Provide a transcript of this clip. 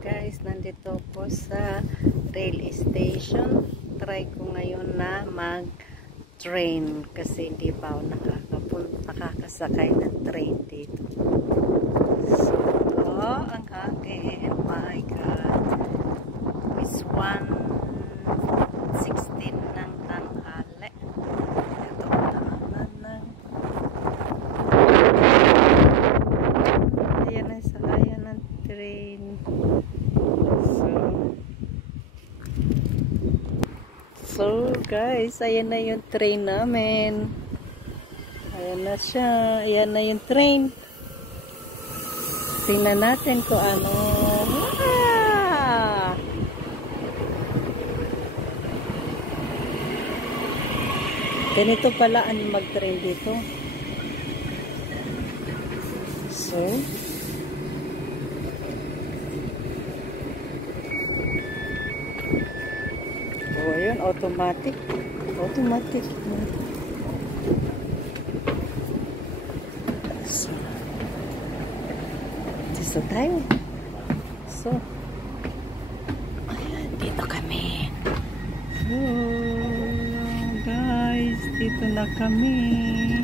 Guys, nandito po sa rail station. Try ko ngayon na mag-train kasi hindi pa ako nakakasakay ng train dito. So, ang hangin. My God. It's 1:16 ng tanghali. Ito na. Ayan na sa kaya ng train. So guys, ayan na yung train namin. Ayan na siya. Ayan na yung train. Tingnan natin kung ano. Ganito pala ang mag-train dito. So, oh, yun, automatic. Automatic. So, dito tayo. So, ayan, dito kami. Oh, guys, dito na kami.